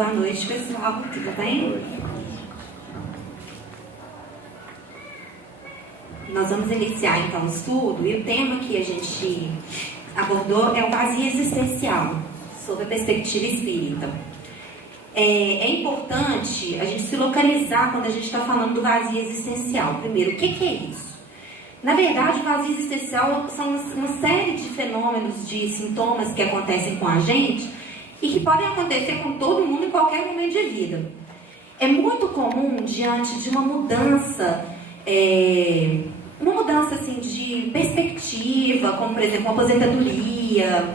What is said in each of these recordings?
Boa noite, pessoal. Tudo bem? Nós vamos iniciar então o estudo e o tema que a gente abordou é o vazio existencial, sob a perspectiva espírita. É importante a gente se localizar quando a gente está falando do vazio existencial. Primeiro, o que é isso? Na verdade, o vazio existencial são uma série de fenômenos, de sintomas que acontecem com a gente e que podem acontecer com todo mundo em qualquer momento de vida. É muito comum, diante de uma mudança assim, de perspectiva, como por exemplo uma aposentadoria,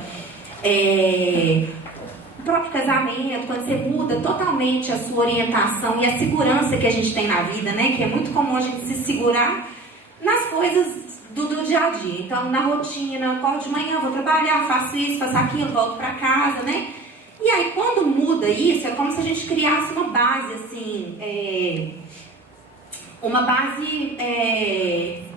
o próprio casamento, quando você muda totalmente a sua orientação e a segurança que a gente tem na vida, né? Que é muito comum a gente se segurar nas coisas do dia a dia. Então, na rotina, acordo de manhã, vou trabalhar, faço isso, faço aquilo, volto para casa, né? E aí, quando muda isso, é como se a gente criasse uma base, assim, uma base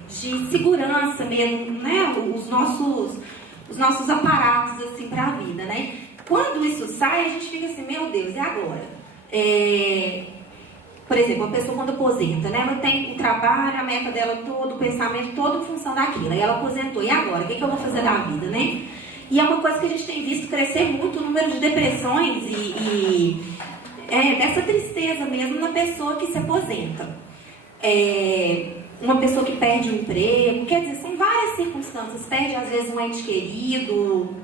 de segurança mesmo, né? Os nossos aparatos, assim, para a vida, né? Quando isso sai, a gente fica assim, meu Deus, e agora? Por exemplo, uma pessoa quando aposenta, né? Ela tem o trabalho, a meta dela todo, o pensamento todo em função daquilo. Aí ela aposentou, e agora? O que eu vou fazer da vida, né? E é uma coisa que a gente tem visto crescer muito o número de depressões e dessa tristeza mesmo na pessoa que se aposenta. Uma pessoa que perde o emprego, quer dizer, são várias circunstâncias, perde às vezes um ente querido,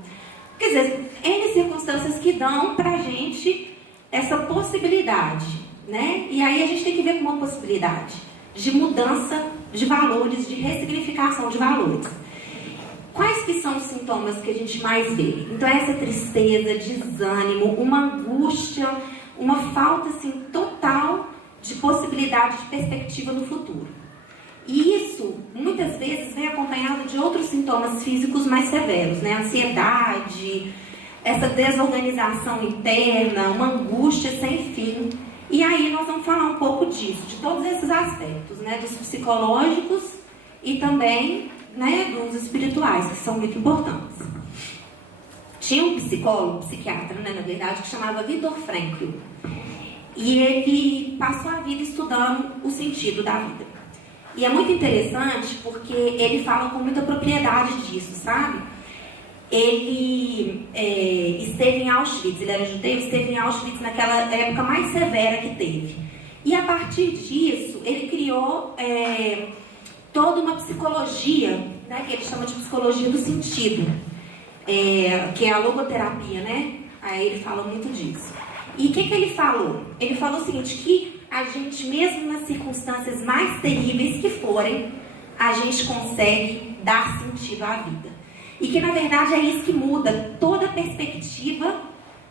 quer dizer, N circunstâncias que dão pra gente essa possibilidade, né? E aí a gente tem que ver como uma possibilidade de mudança de valores, de ressignificação de valores. Quais que são os sintomas que a gente mais vê? Então, essa tristeza, desânimo, uma angústia, uma falta assim, total de possibilidade de perspectiva no futuro. E isso, muitas vezes, vem acompanhado de outros sintomas físicos mais severos, né? Ansiedade, essa desorganização interna, uma angústia sem fim. E aí nós vamos falar um pouco disso, de todos esses aspectos, né? Dos psicológicos e também, né, dos espirituais, que são muito importantes. Tinha um psicólogo, psiquiatra, né, na verdade, que chamava Viktor Frankl. E ele passou a vida estudando o sentido da vida. E é muito interessante porque ele fala com muita propriedade disso, sabe? Ele esteve em Auschwitz, ele era judeu, esteve em Auschwitz naquela época mais severa que teve. E a partir disso, ele criou toda uma psicologia, né, que ele chama de psicologia do sentido, que é a logoterapia, né? Aí ele fala muito disso. E o que ele falou? Ele falou o seguinte, que a gente, mesmo nas circunstâncias mais terríveis que forem, a gente consegue dar sentido à vida. E que, na verdade, é isso que muda toda a perspectiva,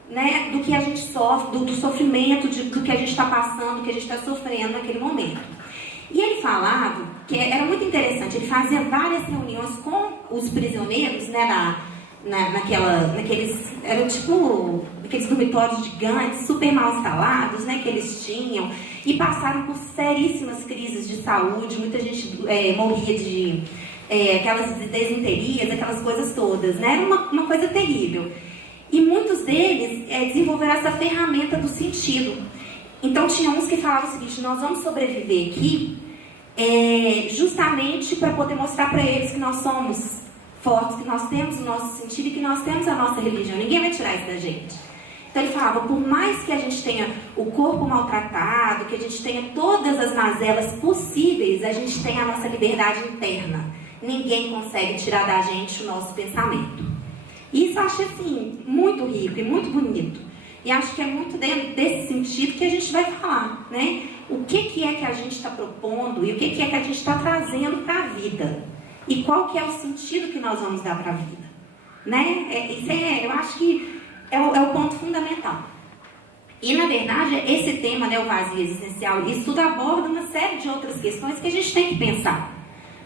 né, do que a gente sofre, do sofrimento, do que a gente está passando, do que a gente está sofrendo naquele momento. E ele falava, que era muito interessante, ele fazia várias reuniões com os prisioneiros, né, naqueles, eram tipo aqueles dormitórios gigantes, super mal instalados, né, que eles tinham, e passaram por seríssimas crises de saúde, muita gente morria de aquelas desinterias, aquelas coisas todas, né, era uma coisa terrível. E muitos deles desenvolveram essa ferramenta do sentido. Então tinha uns que falavam o seguinte, nós vamos sobreviver aqui justamente para poder mostrar para eles que nós somos fortes, que nós temos o nosso sentido e que nós temos a nossa religião. Ninguém vai tirar isso da gente. Então ele falava, por mais que a gente tenha o corpo maltratado, que a gente tenha todas as mazelas possíveis, a gente tem a nossa liberdade interna. Ninguém consegue tirar da gente o nosso pensamento. E isso eu acho assim, muito rico e muito bonito. E acho que é muito dentro desse sentido que a gente vai falar, né? O que é que a gente está propondo e o que é que a gente está trazendo para a vida. E qual que é o sentido que nós vamos dar para a vida, né? Eu acho que é o ponto fundamental. E, na verdade, esse tema, né, o vazio existencial, isso tudo aborda uma série de outras questões que a gente tem que pensar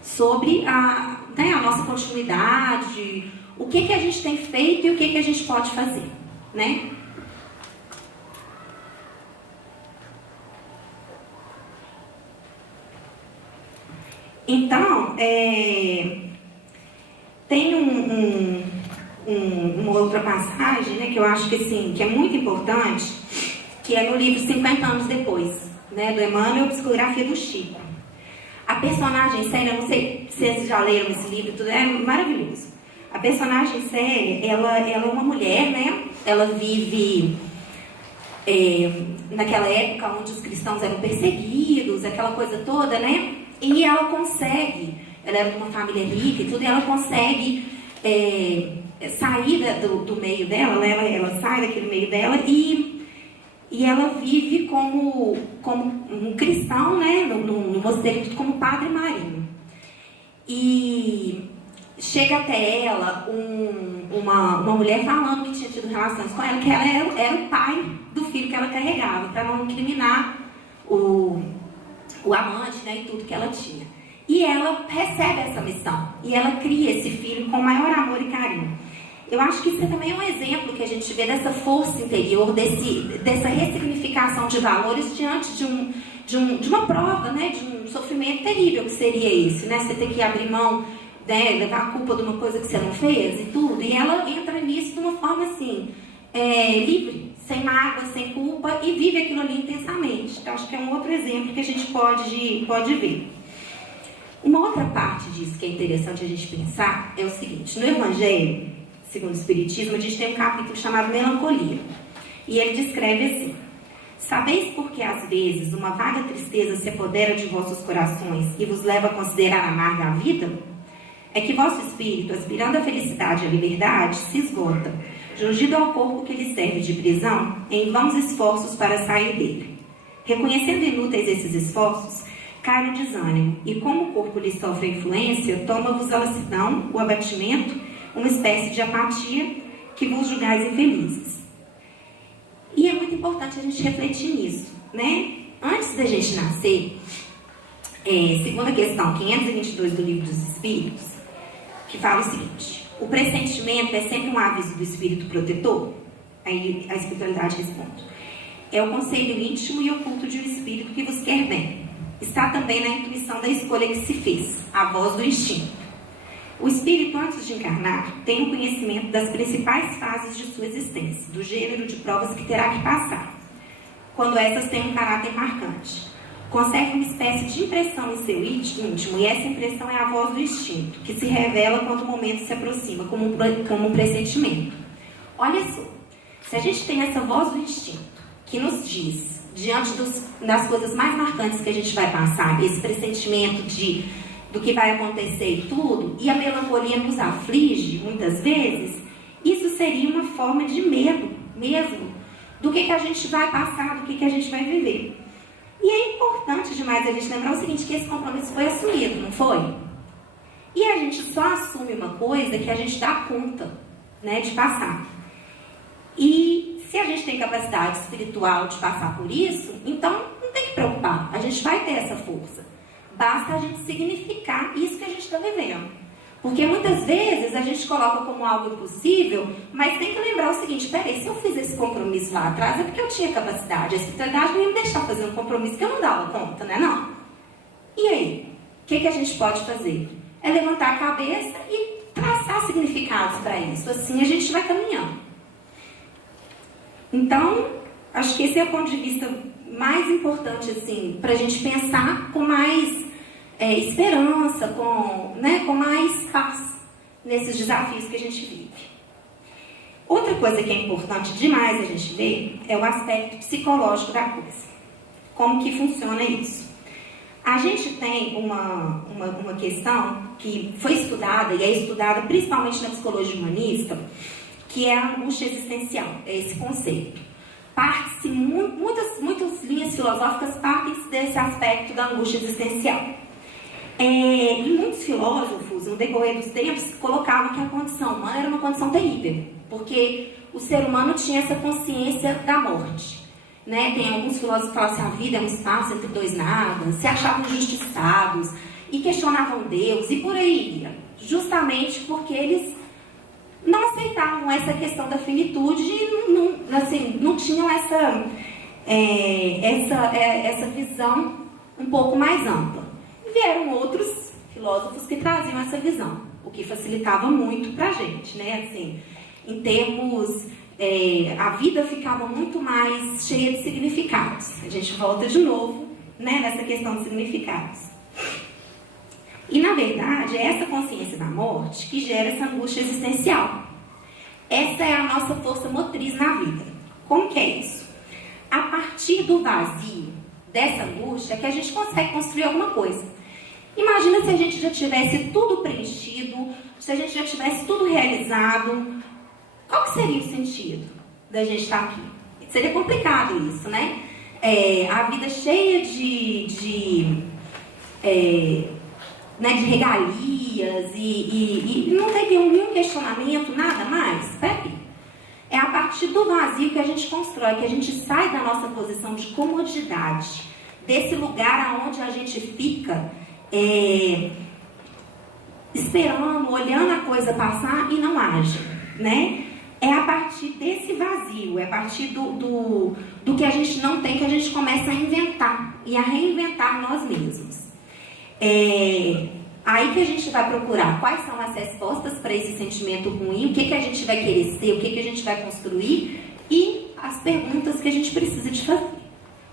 sobre a nossa continuidade, o que a gente tem feito e o que a gente pode fazer, né? Então, tem uma outra passagem, né, que eu acho que, assim, que é muito importante, que é no livro 50 anos depois, né, do Emmanuel, Psicografia do Chico. A personagem Célia, eu não sei se vocês já leram esse livro, tudo é maravilhoso. A personagem Célia, ela é uma mulher, né? Ela vive naquela época onde os cristãos eram perseguidos, aquela coisa toda, né? E ela consegue, ela era de uma família rica e tudo, e ela consegue sair do meio dela, né? Ela sai daquele meio dela e ela vive como um cristão, né? No mosteiro, como Padre Marinho. E chega até ela uma mulher falando que tinha tido relações com ela, que ela era o pai do filho que ela carregava, para não incriminar o amante, né, e tudo que ela tinha. E ela recebe essa missão, e ela cria esse filho com maior amor e carinho. Eu acho que isso também é um exemplo que a gente vê dessa força interior, dessa ressignificação de valores diante de uma prova, né, de um sofrimento terrível que seria esse, né, você ter que abrir mão, né, levar a culpa de uma coisa que você não fez e tudo. E ela entra nisso de uma forma assim, livre, sem mágoa, sem culpa, e vive aquilo ali intensamente. Então, acho que é um outro exemplo que a gente pode ver. Uma outra parte disso que é interessante a gente pensar é o seguinte: no Evangelho segundo o Espiritismo, a gente tem um capítulo chamado Melancolia. E ele descreve assim: sabeis por que às vezes uma vaga tristeza se apodera de vossos corações e vos leva a considerar amarga a vida? É que vosso espírito, aspirando à felicidade e à liberdade, se esgota, jungido ao corpo que lhe serve de prisão, em vãos esforços para sair dele. Reconhecendo inúteis esses esforços, cai no desânimo, e como o corpo lhe sofre a influência, toma-vos a lassidão, o abatimento, uma espécie de apatia, que vos julgais infelizes. E é muito importante a gente refletir nisso, né? Antes da gente nascer, segundo a questão 522 do Livro dos Espíritos, que fala o seguinte: o pressentimento é sempre um aviso do espírito protetor? Aí a espiritualidade responde: é o conselho íntimo e oculto de um espírito que vos quer bem. Está também na intuição da escolha que se fez, a voz do instinto. O espírito, antes de encarnar, tem o conhecimento das principais fases de sua existência, do gênero de provas que terá que passar, quando essas têm um caráter marcante. Conserva uma espécie de impressão em seu íntimo, e essa impressão é a voz do instinto, que se revela quando o momento se aproxima, como um pressentimento. Olha só, se a gente tem essa voz do instinto, que nos diz, diante das coisas mais marcantes que a gente vai passar, esse pressentimento do que vai acontecer e tudo, e a melancolia nos aflige, muitas vezes, isso seria uma forma de medo mesmo, do que a gente vai passar, do que a gente vai viver. E é importante demais a gente lembrar o seguinte, que esse compromisso foi assumido, não foi? E a gente só assume uma coisa que a gente dá conta, né, de passar. E se a gente tem capacidade espiritual de passar por isso, então não tem que preocupar, a gente vai ter essa força. Basta a gente significar isso que a gente está vivendo. Porque muitas vezes a gente coloca como algo impossível, mas tem que lembrar o seguinte: peraí, se eu fiz esse compromisso lá atrás é porque eu tinha capacidade. A espiritualidade não ia me deixar fazer um compromisso que eu não dava conta, né? Não. E aí? O que a gente pode fazer? É levantar a cabeça e traçar significados para isso. Assim a gente vai caminhando. Então, acho que esse é o ponto de vista mais importante, assim, para a gente pensar com mais esperança, com mais paz nesses desafios que a gente vive. Outra coisa que é importante demais a gente ver é o aspecto psicológico da coisa. Como que funciona isso? A gente tem uma questão que foi estudada, e é estudada principalmente na psicologia humanista, que é a angústia existencial, é esse conceito. Parte-se, muitas linhas filosóficas partem desse aspecto da angústia existencial. E muitos filósofos, no decorrer dos tempos, colocavam que a condição humana era uma condição terrível, porque o ser humano tinha essa consciência da morte. Né? Tem alguns filósofos que falam assim: a vida é um espaço entre dois nadas, se achavam injustiçados e questionavam Deus, e por aí ia. Justamente porque eles não aceitavam essa questão da finitude e não tinham essa visão um pouco mais ampla. Vieram outros filósofos que traziam essa visão, o que facilitava muito para a gente, né? Assim, em termos a vida ficava muito mais cheia de significados. A gente volta de novo, né, nessa questão de significados. E, na verdade, é essa consciência da morte que gera essa angústia existencial. Essa é a nossa força motriz na vida. Como que é isso? A partir do vazio, dessa angústia, é que a gente consegue construir alguma coisa. Imagina se a gente já tivesse tudo preenchido, se a gente já tivesse tudo realizado. Qual que seria o sentido da gente estar aqui? Seria complicado isso, né? A vida cheia de regalias e não tem nenhum questionamento, nada mais. Peraí. É a partir do vazio que a gente constrói, que a gente sai da nossa posição de comodidade, desse lugar onde a gente fica esperando, olhando a coisa passar e não age, né? É a partir desse vazio, é a partir do que a gente não tem que a gente começa a inventar e a reinventar nós mesmos. Aí que a gente vai procurar quais são as respostas para esse sentimento ruim, o que a gente vai querer ser, o que a gente vai construir e as perguntas que a gente precisa de fazer.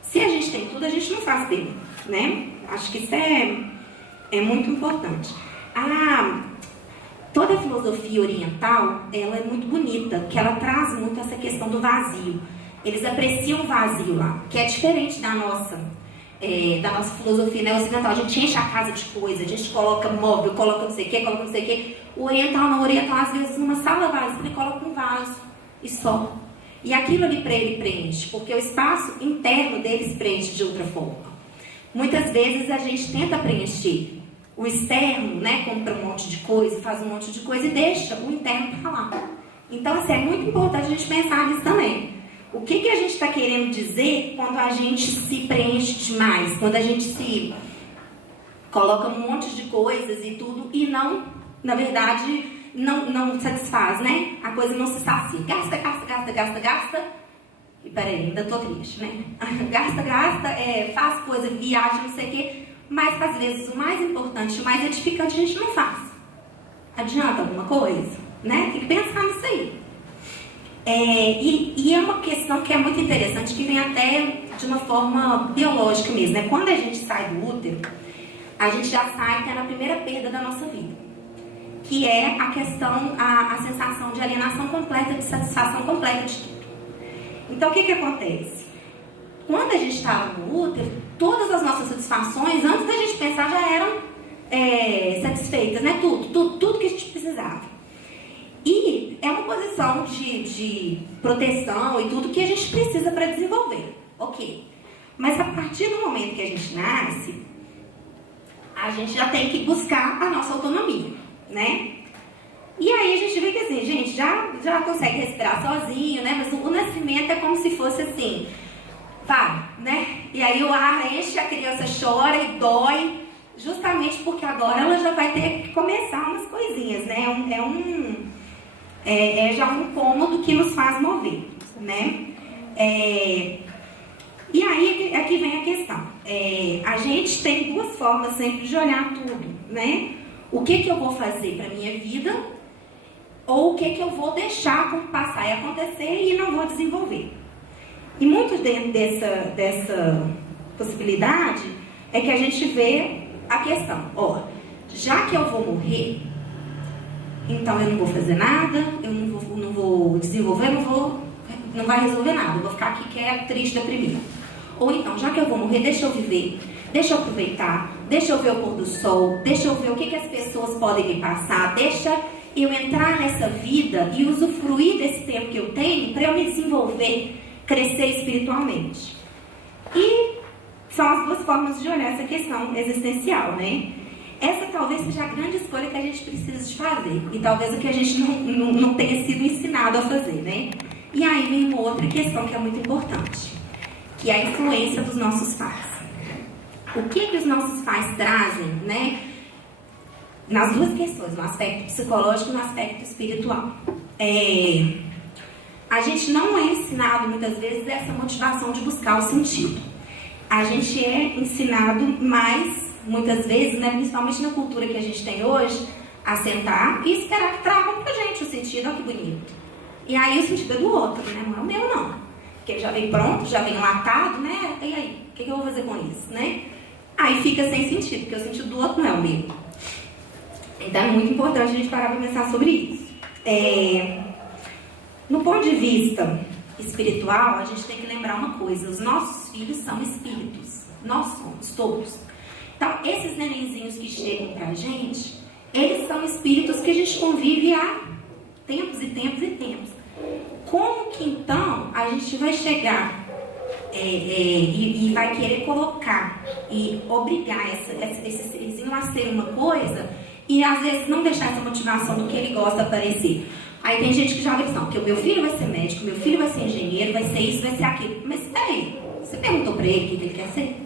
Se a gente tem tudo, a gente não faz pergunta, né? Acho que isso é muito importante. Toda a filosofia oriental, ela é muito bonita, porque ela traz muito essa questão do vazio. Eles apreciam o vazio lá, que é diferente da nossa filosofia, né, ocidental. A gente enche a casa de coisa, a gente coloca móvel, coloca não sei o que, coloca não sei o que. O oriental não, o oriental às vezes numa sala vazia, ele coloca um vaso e só. E aquilo ali para ele preenche, porque o espaço interno dele se preenche de outra forma. Muitas vezes a gente tenta preencher o externo, né, compra um monte de coisa, faz um monte de coisa e deixa o interno para lá. Então, assim, é muito importante a gente pensar nisso também. O que a gente está querendo dizer quando a gente se preenche demais? Quando a gente se coloca um monte de coisas e tudo e não, na verdade, não satisfaz, né? A coisa não se sacia. Gasta. E peraí, ainda estou triste, né? Gasta, faz coisa, viaja, não sei o quê. Mas, às vezes, o mais importante, o mais edificante, a gente não faz. Adianta alguma coisa? Né? Tem que pensar nisso aí. E é uma questão que é muito interessante, que vem até de uma forma biológica mesmo. Né? Quando a gente sai do útero, a gente já sai tendo a primeira perda da nossa vida. Que é a questão, a sensação de alienação completa, de satisfação completa de tudo. Então, o que acontece? Quando a gente estava no útero, todas as nossas satisfações, antes da gente pensar, já eram satisfeitas, né? Tudo que a gente precisava. E é uma posição de proteção e tudo que a gente precisa para desenvolver. Ok. Mas a partir do momento que a gente nasce, a gente já tem que buscar a nossa autonomia, né? E aí a gente vê que assim, gente, já consegue respirar sozinho, né? Mas o nascimento é como se fosse assim, vai, né? E aí o ar enche, a criança chora e dói, justamente porque agora ela já vai ter que começar umas coisinhas, né? É já um incômodo que nos faz mover, né? E aí aqui vem a questão. A gente tem duas formas sempre de olhar tudo, né? O que eu vou fazer para minha vida ou o que eu vou deixar passar e acontecer e não vou desenvolver. E muito dentro dessa possibilidade é que a gente vê a questão. Já que eu vou morrer, então eu não vou fazer nada, eu não vou desenvolver, não vai resolver nada, eu vou ficar aqui quieto, triste, deprimido. Ou então, já que eu vou morrer, deixa eu viver, deixa eu aproveitar, deixa eu ver o pôr do sol, deixa eu ver o que as pessoas podem me passar, deixa eu entrar nessa vida e usufruir desse tempo que eu tenho para eu me desenvolver, crescer espiritualmente. E são as duas formas de olhar essa questão existencial, né? Essa talvez seja a grande escolha que a gente precisa de fazer. E talvez o que a gente não tenha sido ensinado a fazer, né? E aí vem uma outra questão que é muito importante, que é a influência dos nossos pais. O que os nossos pais trazem, né? Nas duas questões, no aspecto psicológico e no aspecto espiritual. A gente não é ensinado muitas vezes essa motivação de buscar o sentido. A gente é ensinado mais, muitas vezes, né, principalmente na cultura que a gente tem hoje, a sentar e esperar que tragam pra gente o sentido. Olha que bonito. E aí o sentido é do outro, né? Não é o meu, não. Porque ele já vem pronto, já vem matado, né? E aí? O que eu vou fazer com isso, né? Aí fica sem sentido, porque o sentido do outro não é o meu. Então é muito importante a gente parar para pensar sobre isso. No ponto de vista espiritual, a gente tem que lembrar uma coisa: os nossos filhos são espíritos. Nós somos todos. Então, esses nenenzinhos que chegam pra gente, eles são espíritos que a gente convive há tempos e tempos e tempos. Como que então a gente vai chegar e vai querer colocar e obrigar esse serzinho a ser uma coisa e às vezes não deixar essa motivação do que ele gosta aparecer? Aí tem gente que joga isso, não, porque o meu filho vai ser médico, meu filho vai ser engenheiro, vai ser isso, vai ser aquilo. Mas peraí, você perguntou pra ele o que ele quer ser?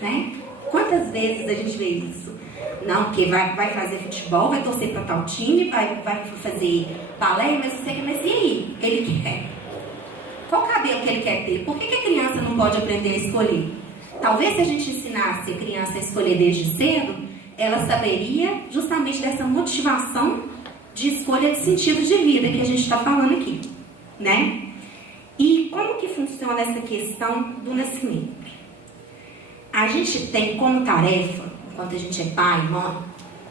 Né? Quantas vezes a gente vê isso? Não, porque vai fazer futebol, vai torcer para tal time, vai fazer balé, mas você quer, mas e aí? Ele quer. Qual cabelo que ele quer ter? Por que a criança não pode aprender a escolher? Talvez se a gente ensinasse a criança a escolher desde cedo, ela saberia justamente dessa motivação de escolha de sentido de vida que a gente está falando aqui, né? E como que funciona essa questão do nascimento? A gente tem como tarefa, enquanto a gente é pai, mãe,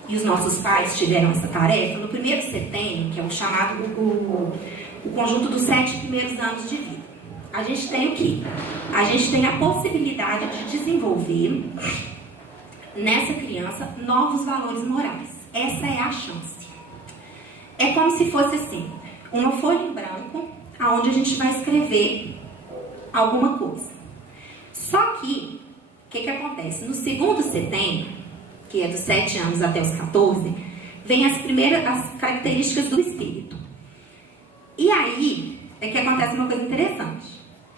e os nossos pais tiveram essa tarefa, no primeiro setênio, que é o chamado o conjunto dos 7 primeiros anos de vida. A gente tem o quê? A gente tem a possibilidade de desenvolver nessa criança novos valores morais. Essa é a chance. É como se fosse assim, uma folha em branco, onde a gente vai escrever alguma coisa. Só que, o que acontece? No segundo setênio, que é dos 7 anos até os 14, vem as características do espírito. E aí, é que acontece uma coisa interessante.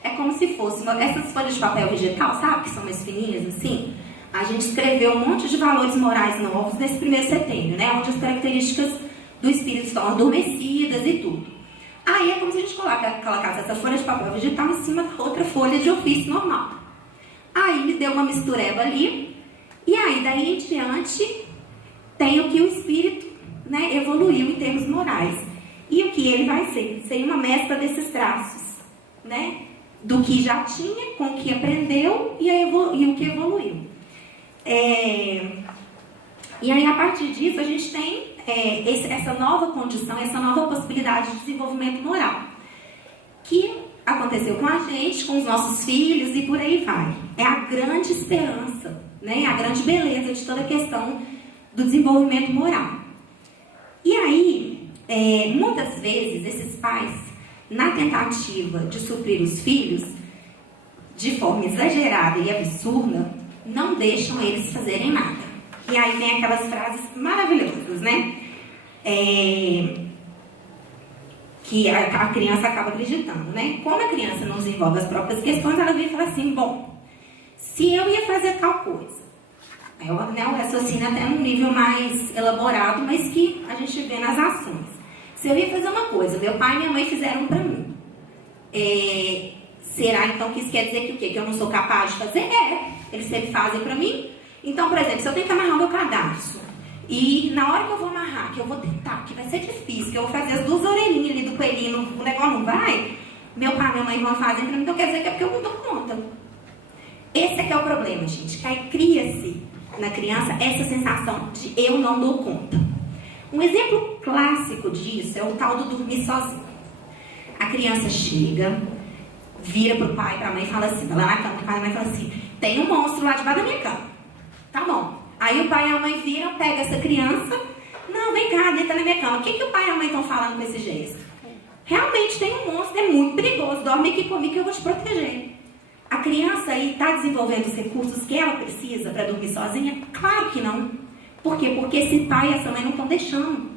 É como se fosse, essas folhas de papel vegetal, sabe, que são mais fininhas assim? A gente escreveu um monte de valores morais novos nesse primeiro setênio, né? Onde as características do espírito estão adormecidas e tudo. Aí é como se a gente colocasse essa folha de papel vegetal em cima da outra folha de ofício normal. Aí me deu uma mistureba ali, e aí daí em diante tem o que o espírito, né, evoluiu em termos morais. E o que ele vai ser? Seria uma mescla desses traços, né? Do que já tinha, com o que aprendeu e o que evoluiu. E aí a partir disso a gente tem essa nova condição, essa nova possibilidade de desenvolvimento moral, que aconteceu com a gente, com os nossos filhos e por aí vai. É a grande esperança, né? A grande beleza de toda a questão do desenvolvimento moral. E aí, muitas vezes, esses pais, na tentativa de suprir os filhos, de forma exagerada e absurda, não deixam eles fazerem nada. E aí vem aquelas frases maravilhosas, né? Que a criança acaba acreditando, né? Como a criança não desenvolve as próprias questões, ela vem e fala assim, bom, se eu ia fazer tal coisa, o raciocínio até num nível mais elaborado, mas que a gente vê nas ações. Se eu ia fazer uma coisa, meu pai e minha mãe fizeram pra mim, será então que isso quer dizer que o quê? Que eu não sou capaz de fazer? Eles sempre fazem pra mim. Então, por exemplo, se eu tenho que amarrar o meu cadarço, e na hora que eu vou amarrar, que eu vou tentar, que vai ser difícil, que eu vou fazer as 2 orelhinhas ali do coelhinho, o negócio não vai, meu pai e minha mãe vão fazer pra mim, então quer dizer que é porque eu não dou conta. Esse é que é o problema, gente, que aí cria-se na criança essa sensação de eu não dou conta. Um exemplo clássico disso é o tal do dormir sozinho. A criança chega, vira pro pai e pra mãe e fala assim, vai lá na cama, o pai e a mãe fala assim, tem um monstro lá debaixo da minha cama. Tá bom. Aí o pai e a mãe viram, pega essa criança, não, vem cá, deita na minha cama. O que o pai e a mãe estão falando com esse gesto? Realmente tem um monstro, é muito perigoso, dorme aqui comigo que eu vou te proteger. A criança aí está desenvolvendo os recursos que ela precisa para dormir sozinha? Claro que não. Por quê? Porque esse pai e essa mãe não estão deixando.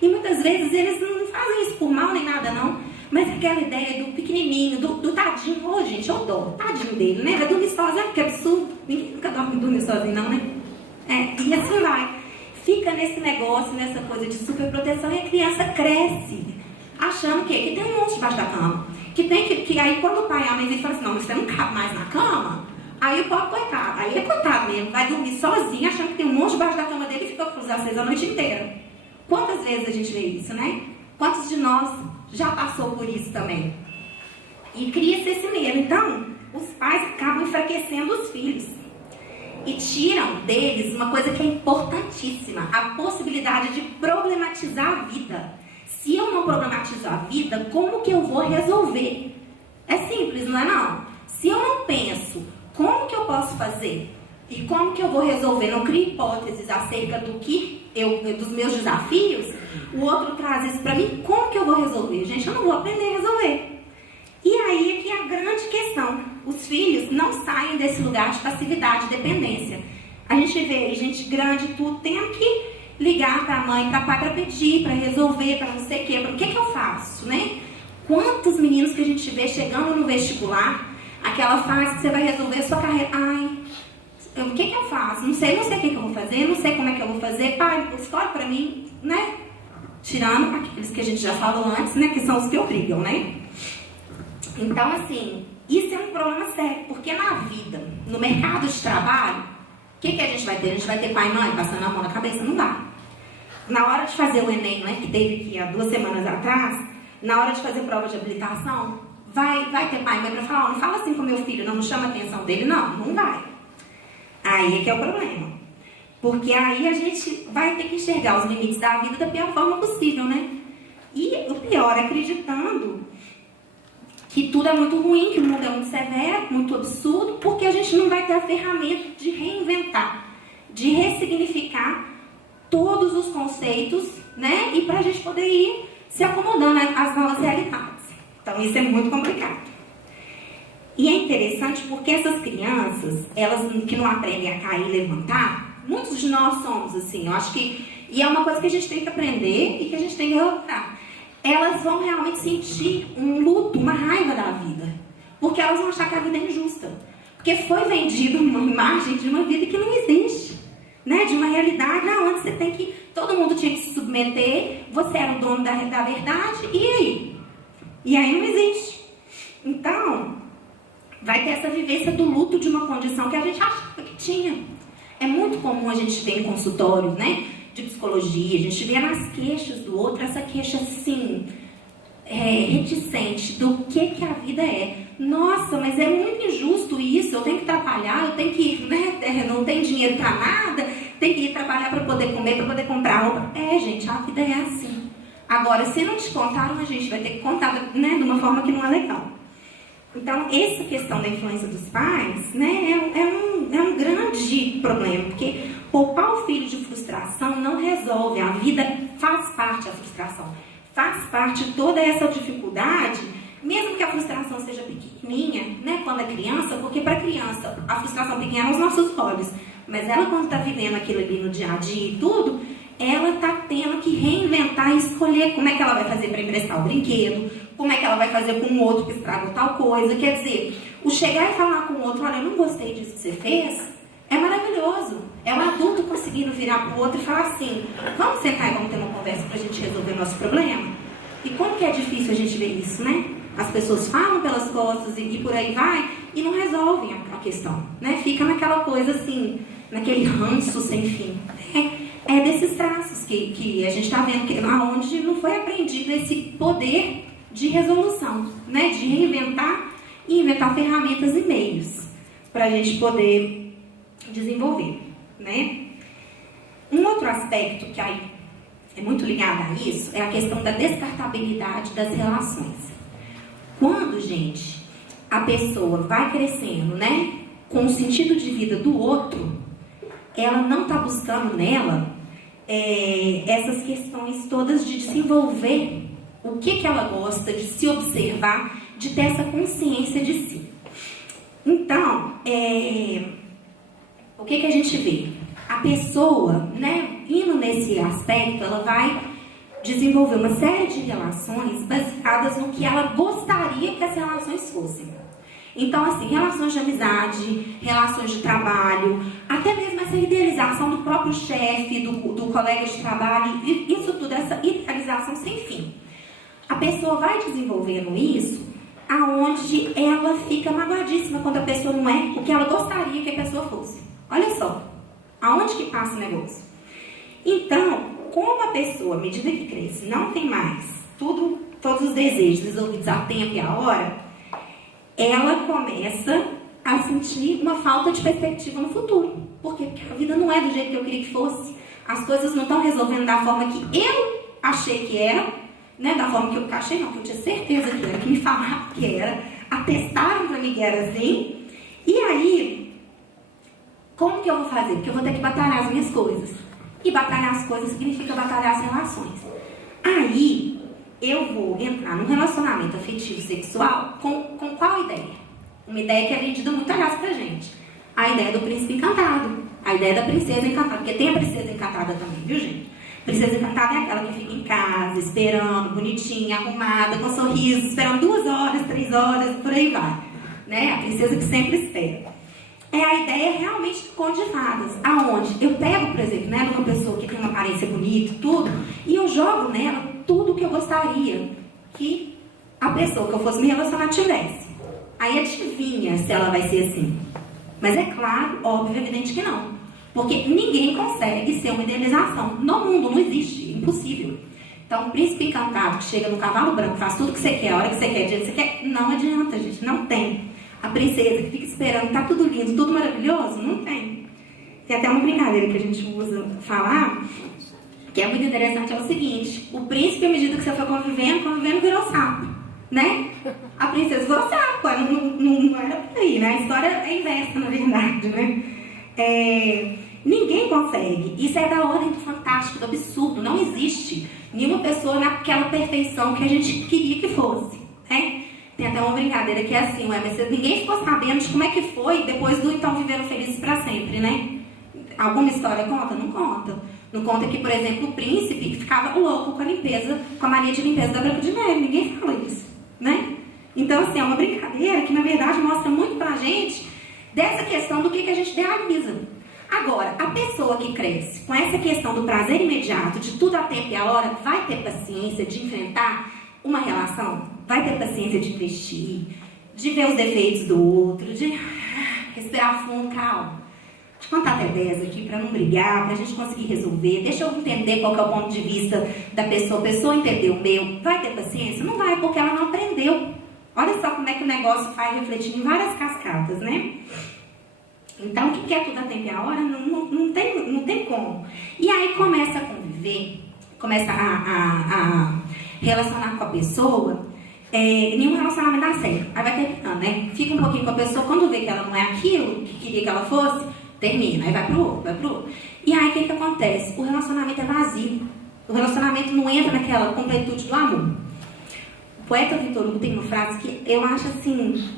E muitas vezes eles não fazem isso por mal nem nada, não. Mas aquela ideia do pequenininho, do tadinho, gente, eu dou, tadinho dele, né? Vai dormir sozinho, que absurdo. Ninguém nunca dorme sozinho, não, né? E assim vai. Fica nesse negócio, nessa coisa de superproteção e a criança cresce, achando que tem um monte debaixo da cama. Que aí quando o pai e a mãe falam assim, não, você não cabe mais na cama, aí o pobre coitado, aí é coitado mesmo, vai dormir sozinho, achando que tem um monte debaixo da cama dele e fica cruzado 6 a noite inteira. Quantas vezes a gente vê isso, né? Quantos de nós já passou por isso também? E cria-se esse medo. Então, os pais acabam enfraquecendo os filhos e tiram deles uma coisa que é importantíssima, a possibilidade de problematizar a vida. Se eu não problematizo a vida, como que eu vou resolver? É simples, não é não? Se eu não penso como que eu posso fazer e como que eu vou resolver, não crio hipóteses acerca dos meus desafios, o outro traz isso para mim, como que eu vou resolver? Gente, eu não vou aprender a resolver. E aí é que é a grande questão. Os filhos não saem desse lugar de passividade e dependência. A gente vê gente grande, tudo, tendo que ligar para a mãe, para pai, para pedir, para resolver, para não sei o quê. O que eu faço, né? Quantos meninos que a gente vê chegando no vestibular, aquela fase que você vai resolver a sua carreira. Ai, o que eu faço? Não sei o que eu vou fazer, não sei como é que eu vou fazer. Pai, escolhe para mim, né? Tirando aqueles que a gente já falou antes, né? Que são os que obrigam, né? Então, assim, isso é um problema sério, porque na vida, no mercado de trabalho, o que a gente vai ter? A gente vai ter pai e mãe passando a mão na cabeça? Não dá. Na hora de fazer o Enem, né, que teve aqui há 2 semanas atrás, na hora de fazer prova de habilitação, vai ter pai e mãe para falar, não fala assim com meu filho, não chama a atenção dele, não vai. Aí é que é o problema. Porque aí a gente vai ter que enxergar os limites da vida da pior forma possível, né? E o pior, acreditando que tudo é muito ruim, que o mundo é muito severo, muito absurdo, porque a gente não vai ter a ferramenta de reinventar, de ressignificar todos os conceitos, né? E para a gente poder ir se acomodando às novas realidades. Então, isso é muito complicado. E é interessante porque essas crianças, elas que não aprendem a cair e levantar, muitos de nós somos assim, eu acho que... E é uma coisa que a gente tem que aprender e que a gente tem que relatar. Elas vão realmente sentir um luto, uma raiva da vida. Porque elas vão achar que a vida é injusta. Porque foi vendida uma imagem de uma vida que não existe. Né? De uma realidade onde você tem que... Todo mundo tinha que se submeter, você era o dono da verdade, e aí? E aí não existe. Então, vai ter essa vivência do luto de uma condição que a gente achava que tinha. É muito comum a gente ver em consultórios, né? De psicologia, a gente vê nas queixas do outro essa queixa assim, reticente do que a vida é. Nossa, mas é muito injusto isso, eu tenho que trabalhar, eu tenho que, né, não tem dinheiro para nada, tem que ir trabalhar para poder comer, para poder comprar roupa. Gente, a vida é assim. Agora, se não te contaram, a gente vai ter que contar, né, de uma forma que não é legal. Então, essa questão da influência dos pais, né, é um grande problema, porque poupar o filho de frustração não resolve. A vida faz parte da frustração. Faz parte de toda essa dificuldade, mesmo que a frustração seja pequenininha, né, quando é criança, porque para a criança a frustração pequena é os nossos olhos. Mas ela, quando está vivendo aquilo ali no dia a dia e tudo, ela está tendo que reinventar e escolher como é que ela vai fazer para emprestar o brinquedo, como é que ela vai fazer com o outro que estragou tal coisa. Quer dizer, o chegar e falar com o outro, olha, eu não gostei disso que você fez, é maravilhoso. É um adulto conseguindo virar para o outro e falar assim, vamos sentar e vamos ter uma conversa para a gente resolver o nosso problema? E como que é difícil a gente ver isso, né? As pessoas falam pelas costas e por aí vai e não resolvem a questão, né? Fica naquela coisa assim, naquele ranço sem fim. É desses traços que a gente está vendo, onde não foi aprendido esse poder de resolução, né? De reinventar e inventar ferramentas e meios para a gente poder desenvolver, né? Um outro aspecto que aí é muito ligado a isso é a questão da descartabilidade das relações. Quando, gente, a pessoa vai crescendo, né, com o sentido de vida do outro, ela não está buscando nela essas questões todas de desenvolver o que ela gosta, de se observar, de ter essa consciência de si. Então, o que a gente vê? A pessoa, né, indo nesse aspecto, ela vai desenvolver uma série de relações baseadas no que ela gostaria que as relações fossem. Então, assim, relações de amizade, relações de trabalho, até mesmo essa idealização do próprio chefe, do colega de trabalho, isso tudo, essa idealização sem fim. A pessoa vai desenvolvendo isso aonde ela fica magoadíssima quando a pessoa não é o que ela gostaria que a pessoa fosse. Olha só, aonde que passa o negócio? Então, como a pessoa, à medida que cresce, não tem mais todos os desejos resolvidos a tempo e a hora, ela começa a sentir uma falta de perspectiva no futuro. Por quê? Porque a vida não é do jeito que eu queria que fosse. As coisas não estão resolvendo da forma que eu achei que era, né? Da forma que eu achei, não, que eu tinha certeza que era, que me falaram que era, atestaram para mim que era assim. E aí, como que eu vou fazer? Porque eu vou ter que batalhar as minhas coisas. E batalhar as coisas significa batalhar as relações. Aí, eu vou entrar num relacionamento afetivo sexual com qual ideia? Uma ideia que é vendida muito, aliás, pra gente. A ideia do príncipe encantado. A ideia da princesa encantada. Porque tem a princesa encantada também, viu, gente? Princesa encantada é aquela que fica em casa, esperando, bonitinha, arrumada, com sorriso, esperando 2 horas, 3 horas, por aí vai. Né? A princesa que sempre espera. É a ideia realmente de conto de fadas. Aonde eu pego, por exemplo, né, uma pessoa que tem uma aparência bonita e tudo, e eu jogo nela tudo que eu gostaria que a pessoa que eu fosse me relacionar tivesse. Aí adivinha se ela vai ser assim. Mas é claro, óbvio, evidente que não. Porque ninguém consegue ser uma idealização. No mundo não existe, é impossível. Então, o príncipe encantado que chega no cavalo branco, faz tudo que você quer, a hora que você quer, o dia que você quer, não adianta, gente, não tem. A princesa que fica esperando, tá tudo lindo, tudo maravilhoso, não tem. Tem até uma brincadeira que a gente usa falar, que é muito interessante, é o seguinte: o príncipe, à medida que você foi convivendo, virou sapo, né? A princesa virou sapo, não era por aí, né? A história é inversa, na verdade, né? Ninguém consegue. Isso é da ordem do fantástico, do absurdo. Não existe nenhuma pessoa naquela perfeição que a gente queria que fosse, né? Tem até uma brincadeira que é assim, mas ninguém ficou sabendo de como é que foi depois do então viveram felizes para sempre, né? Alguma história conta? Não conta. Não conta que, por exemplo, o príncipe ficava louco com a limpeza, com a mania de limpeza da Branca de Neve. Ninguém fala isso, né? Então, assim, é uma brincadeira que, na verdade, mostra muito pra gente dessa questão do que a gente idealiza. Agora, a pessoa que cresce com essa questão do prazer imediato, de tudo a tempo e a hora, vai ter paciência de enfrentar uma relação? Vai ter paciência de investir, de ver os defeitos do outro, de respirar fundo, calma. Deixa eu contar até 10 aqui para não brigar, para a gente conseguir resolver. Deixa eu entender qual que é o ponto de vista da pessoa. A pessoa entendeu o meu. Vai ter paciência? Não vai, porque ela não aprendeu. Olha só como é que o negócio vai refletindo em várias cascatas, né? Então, o que é tudo a tempo e a hora? Não tem como. E aí começa a conviver, começa a relacionar com a pessoa. Nenhum relacionamento dá certo. Aí vai terminando, né? Fica um pouquinho com a pessoa, quando vê que ela não é aquilo que queria que ela fosse, termina. Aí vai pro outro. E aí o que acontece? O relacionamento é vazio. O relacionamento não entra naquela completude do amor. O poeta Victor Hugo tem uma frase que eu acho assim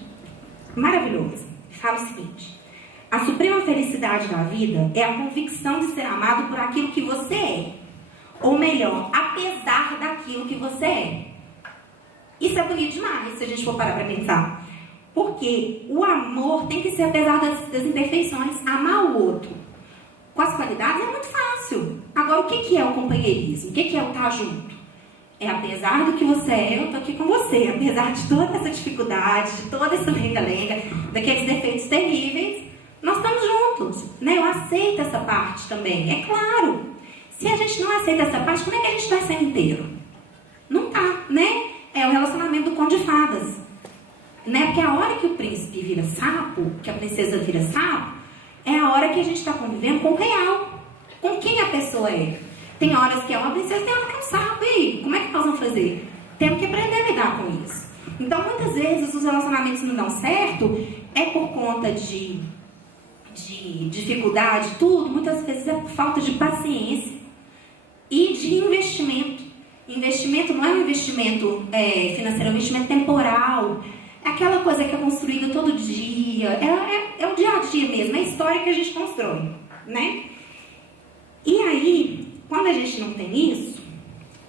maravilhosa. Fala o seguinte: a suprema felicidade da vida é a convicção de ser amado por aquilo que você é. Ou melhor, apesar daquilo que você é. Isso é bonito demais, se a gente for parar para pensar. Porque o amor tem que ser apesar das imperfeições. Amar o outro com as qualidades é muito fácil. Agora, o que é o companheirismo? O que é o estar junto? É apesar do que você é, eu estou aqui com você. Apesar de toda essa dificuldade, de toda essa lenga-lenga, daqueles defeitos terríveis, nós estamos juntos, né? Eu aceito essa parte também, é claro. Se a gente não aceita essa parte, como é que a gente vai ser inteiro? Não tá, né? É o relacionamento do conto de fadas, né? Porque a hora que o príncipe vira sapo, que a princesa vira sapo, é a hora que a gente está convivendo com o real, com quem a pessoa é. Tem horas que é uma princesa, tem horas que é um sapo. E aí, como é que nós vamos fazer? Temos que aprender a lidar com isso. Então, muitas vezes, os relacionamentos não dão certo, é por conta de dificuldade, tudo. Muitas vezes é por falta de paciência e de investimento. Investimento não é um investimento financeiro, é um investimento temporal. É aquela coisa que é construída todo dia. É o dia a dia mesmo, é a história que a gente constrói, né? E aí, quando a gente não tem isso,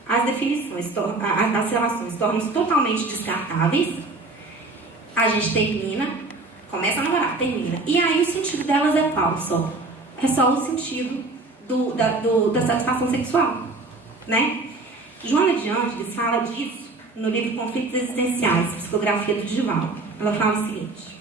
as definições, as relações tornam-se totalmente descartáveis. A gente termina, começa a namorar, termina. E aí o sentido delas é qual só? É só o sentido da satisfação sexual, né? Joana de Ângeles fala disso no livro Conflitos Existenciais, Psicografia do Divaldo. Ela fala o seguinte: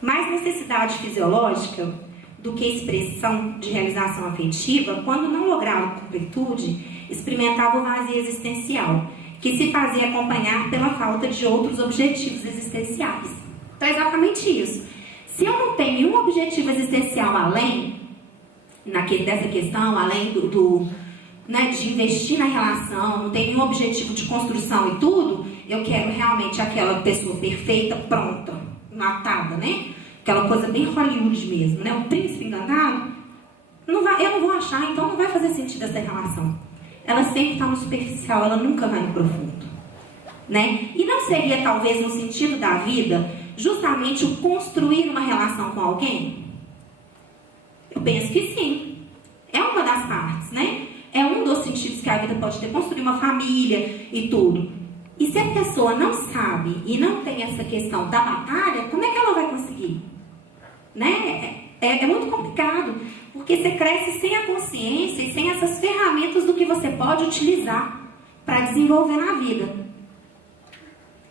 mais necessidade fisiológica do que expressão de realização afetiva, quando não lograva completude, experimentava o vazio existencial, que se fazia acompanhar pela falta de outros objetivos existenciais. Então é exatamente isso. Se eu não tenho nenhum objetivo existencial além dessa questão, além né, de investir na relação, não tenho nenhum objetivo de construção e tudo, eu quero realmente aquela pessoa perfeita, pronta, matada, né? Aquela coisa bem Hollywood mesmo, né? Um príncipe encantado, eu não vou achar, então não vai fazer sentido essa relação. Ela sempre está no superficial, ela nunca vai no profundo, né? E não seria, talvez, no sentido da vida, justamente o construir uma relação com alguém? Eu penso que sim. É uma das partes, né? É um dos sentidos que a vida pode ter, construir uma família e tudo. E se a pessoa não sabe e não tem essa questão da batalha, como é que ela vai conseguir? Né? É muito complicado, porque você cresce sem a consciência e sem essas ferramentas do que você pode utilizar para desenvolver na vida.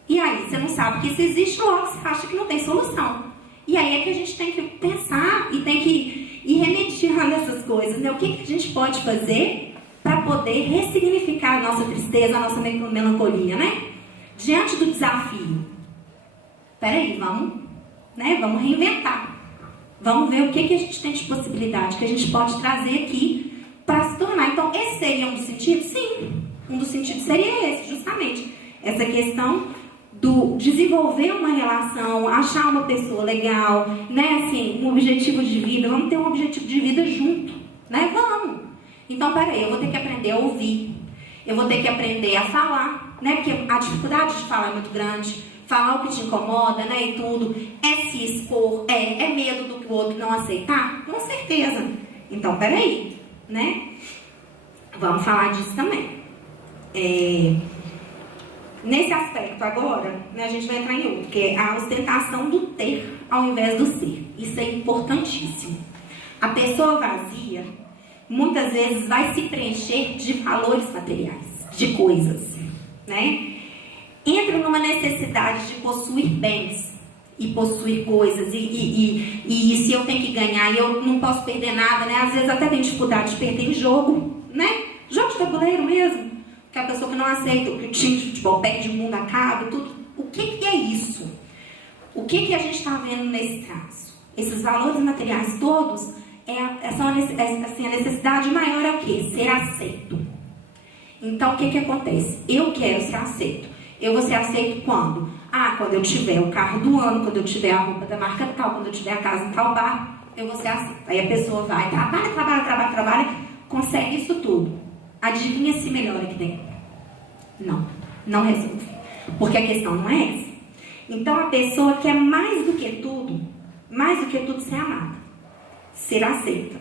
E aí, você não sabe que isso existe, logo você acha que não tem solução. E aí é que a gente tem que pensar e tem que ir remediando essas coisas, né? O que a gente pode fazer para poder ressignificar a nossa tristeza, a nossa melancolia, né? Diante do desafio. Peraí, vamos reinventar. Vamos ver o que a gente tem de possibilidade, que a gente pode trazer aqui para se tornar. Então, esse seria um dos sentidos? Sim. Um dos sentidos seria esse, justamente. Essa questão do desenvolver uma relação, achar uma pessoa legal, né? Assim, um objetivo de vida. Vamos ter um objetivo de vida junto, né? Vamos. Então, peraí, eu vou ter que aprender a ouvir. Eu vou ter que aprender a falar, né? Porque a dificuldade de falar é muito grande. Falar o que te incomoda, né, e tudo, é se expor, é medo do que o outro não aceitar? Com certeza. Então, peraí, né? Vamos falar disso também. Nesse aspecto agora, né, a gente vai entrar em outro, que é a ostentação do ter ao invés do ser. Isso é importantíssimo. A pessoa vazia, muitas vezes, vai se preencher de valores materiais, de coisas, né? Entra numa necessidade de possuir bens e possuir coisas e se eu tenho que ganhar e eu não posso perder nada, né? Às vezes até tem dificuldade de perder em jogo, né? Jogo de tabuleiro mesmo, que a pessoa que não aceita que o time de futebol perde, o mundo acaba, tudo. O que é isso? O que a gente está vendo nesse caso? Esses valores materiais todos, a necessidade maior é o quê? Ser aceito. Então, o que acontece? Eu quero ser aceito. Eu vou ser aceito quando? Quando eu tiver o carro do ano, quando eu tiver a roupa da marca tal, quando eu tiver a casa em tal bar, eu vou ser aceito. Aí a pessoa vai, trabalha, consegue isso tudo. Adivinha se melhora aqui dentro? Não resolve. Porque a questão não é essa. Então a pessoa quer mais do que tudo ser amada, ser aceita.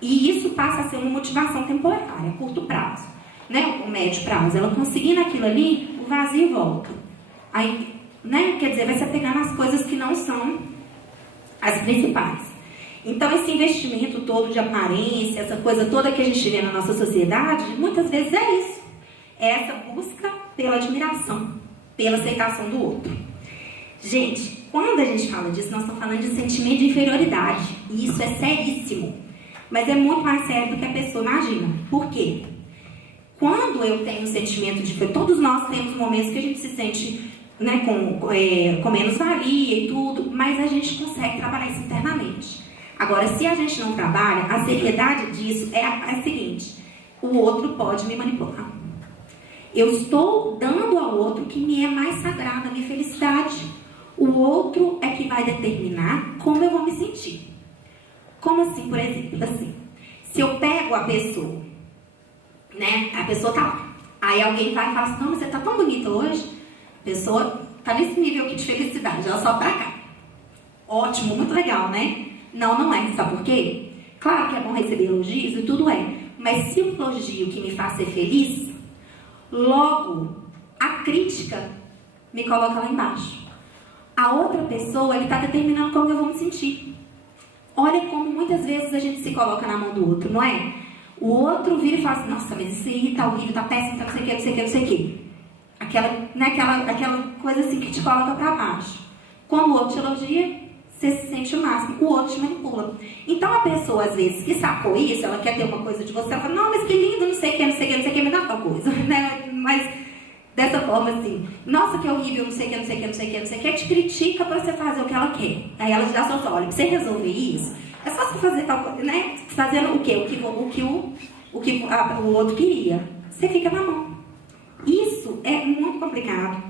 E isso passa a ser uma motivação temporária, a curto prazo, né? O médio prazo. Ela conseguindo aquilo ali, o vazio volta. Aí, né? Quer dizer, vai se apegar nas coisas que não são as principais. Então esse investimento todo de aparência, essa coisa toda que a gente vê na nossa sociedade, muitas vezes é isso. É essa busca pela admiração, pela aceitação do outro. Gente, quando a gente fala disso, nós estamos falando de sentimento de inferioridade. E isso é seríssimo. Mas é muito mais sério do que a pessoa imagina. Por quê? Quando eu tenho um sentimento de... Todos nós temos momentos que a gente se sente, né, com menos valia e tudo, mas a gente consegue trabalhar isso internamente. Agora, se a gente não trabalha, a seriedade disso é a seguinte: o outro pode me manipular. Eu estou dando ao outro que me é mais sagrado, a minha felicidade. O outro é que vai determinar como eu vou me sentir. Como assim? Por exemplo, assim, se eu pego a pessoa, né, a pessoa tá lá, aí alguém vai e fala assim: não, mas você tá tão bonita hoje. A pessoa tá nesse nível aqui de felicidade, ela só pra cá. Ótimo, muito legal, né? Não é. Sabe por quê? Claro que é bom receber elogios e tudo é. Mas se o elogio que me faz ser feliz, logo a crítica me coloca lá embaixo. A outra pessoa, ele está determinando como eu vou me sentir. Olha como muitas vezes a gente se coloca na mão do outro, não é? O outro vira e fala assim: nossa, mas isso aí tá horrível, tá péssimo, tá não sei o que. Aquela coisa assim que te coloca para baixo. Como o outro te elogia, você se sente o máximo, o outro te manipula. Então a pessoa, às vezes, que sacou isso, ela quer ter uma coisa de você, ela fala: não, mas que lindo, não sei o que, me dá tal coisa, né? Mas forma assim, nossa, que horrível, não sei o que, não sei o que, não sei o que, não sei o que, te critica pra você fazer o que ela quer. Aí ela te dá a solução, olha, pra você resolver isso, é só você fazer tal coisa, né? Fazendo o quê? O que o outro queria. Você fica na mão. Isso é muito complicado.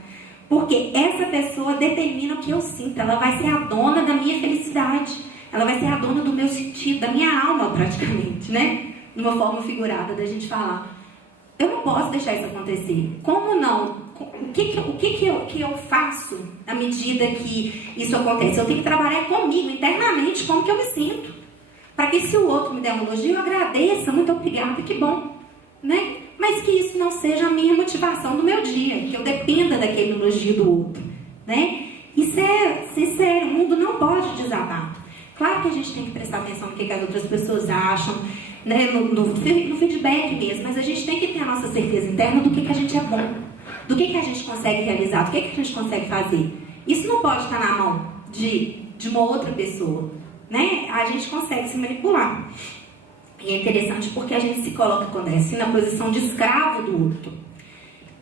Porque essa pessoa determina o que eu sinto. Ela vai ser a dona da minha felicidade. Ela vai ser a dona do meu sentido, da minha alma praticamente, né? Numa forma figurada da gente falar. Eu não posso deixar isso acontecer. Como não? O que eu faço à medida que isso acontece? Eu tenho que trabalhar comigo, internamente, como que eu me sinto. Para que se o outro me der um elogio, eu agradeça, muito obrigada, que bom. Né? Mas que isso não seja a minha motivação do meu dia, que eu dependa daquele elogio do outro. Né? Isso é sincero, o mundo não pode desabar. Claro que a gente tem que prestar atenção no que as outras pessoas acham, né? no feedback mesmo, mas a gente tem que ter a nossa certeza interna do que a gente é bom, do que a gente consegue realizar, do que a gente consegue fazer. Isso não pode estar na mão de uma outra pessoa. Né? A gente consegue se manipular. E é interessante porque a gente se coloca, quando é assim, na posição de escravo do outro.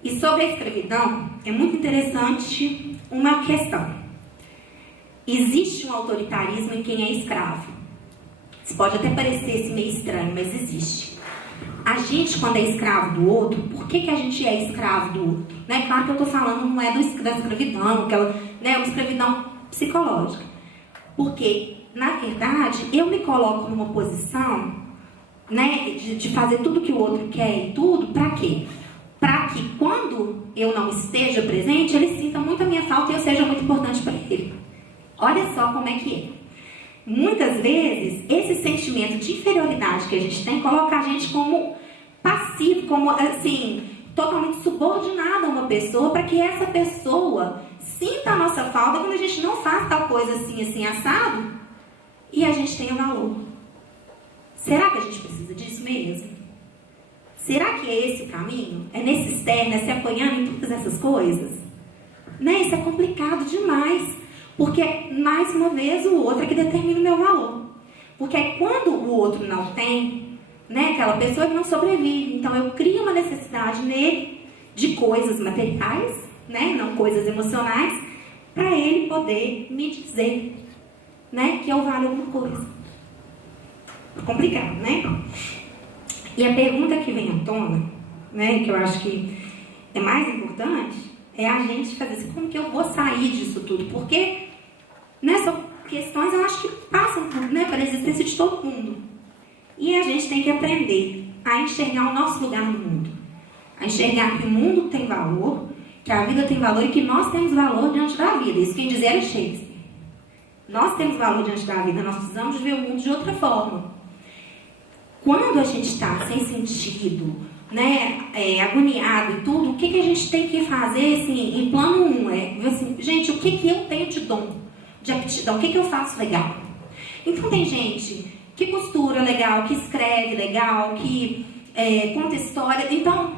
E sobre a escravidão, é muito interessante uma questão. Existe um autoritarismo em quem é escravo. Isso pode até parecer meio estranho, mas existe. A gente, quando é escravo do outro, por que a gente é escravo do outro? Né? Claro que eu estou falando, não é da escravidão, né? Uma escravidão psicológica. Porque, na verdade, eu me coloco numa posição, né, de fazer tudo que o outro quer e tudo, para quê? Para que quando eu não esteja presente, ele sinta muito a minha falta e eu seja muito importante para ele. Olha só como é que é. Muitas vezes, esse sentimento de inferioridade que a gente tem coloca a gente como passivo, como assim, totalmente subordinado a uma pessoa, para que essa pessoa sinta a nossa falta quando a gente não faz tal coisa assim, assado, e a gente tenha valor. Será que a gente precisa disso mesmo? Será que é esse o caminho? É nesse externo, é se apanhando em todas essas coisas? Né? Isso é complicado demais. Porque, mais uma vez, o outro é que determina o meu valor. Porque quando o outro não tem, né, aquela pessoa que não sobrevive. Então, eu crio uma necessidade nele de coisas materiais, né, não coisas emocionais, para ele poder me dizer, né, que eu valho alguma coisa. Complicado, né? E a pergunta que vem à tona, né, que eu acho que é mais importante, é a gente fazer assim, como que eu vou sair disso tudo? Porque, né, são questões, eu acho que passam, né, pela existência de todo mundo. E a gente tem que aprender a enxergar o nosso lugar no mundo. A enxergar que o mundo tem valor, que a vida tem valor e que nós temos valor diante da vida. Isso quem dizia era Shakespeare. Nós temos valor diante da vida, nós precisamos ver o mundo de outra forma. Quando a gente está sem sentido, né, agoniado e tudo, o que a gente tem que fazer, assim, em plano 1? É assim, gente, o que eu tenho de dom, de aptidão, o que eu faço legal? Então tem gente que costura legal, que escreve legal, que conta história. Então,